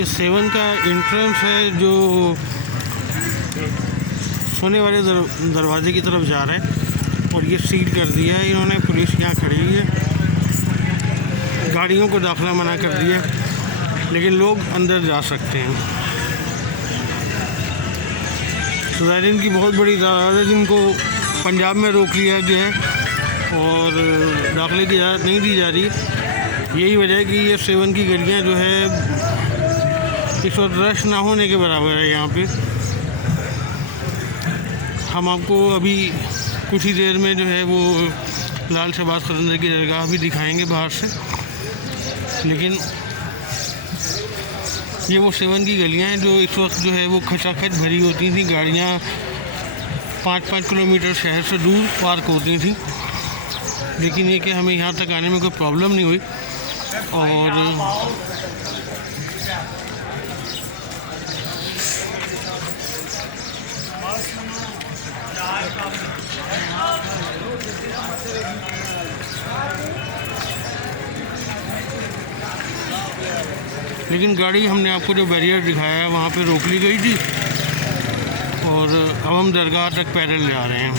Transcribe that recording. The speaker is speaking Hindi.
ये सेवन का एंट्रेंस है जो सोने वाले दरवाजे की तरफ जा रहा है, और ये सील कर दिया है इन्होंने। पुलिस यहाँ खड़ी हुई है, गाड़ियों को दाखिला मना कर दिया, लेकिन लोग अंदर जा सकते हैं। ज़ायरीन की बहुत बड़ी तादाद है जिनको पंजाब में रोक लिया गया है और दाखिले की इजाज़त नहीं दी जा रही। यही वजह है कि ये सेवन की गाड़ियाँ जो है इस वक्त रश ना होने के बराबर है यहाँ पे। हम आपको अभी कुछ ही देर में जो है वो लाल शहबाज कलंदर की दरगाह भी दिखाएंगे बाहर से, लेकिन ये वो सेवन की गलियाँ हैं जो इस वक्त जो है वो खचाखच भरी होती थी। गाड़ियाँ 5-5 किलोमीटर शहर से दूर पार्क होती थी, लेकिन ये कि हमें यहाँ तक आने में कोई प्रॉब्लम नहीं हुई। और लेकिन गाड़ी हमने आपको जो बैरियर दिखाया है वहाँ पे रोक ली गई थी, और अब हम दरगाह तक पैदल जा रहे हैं।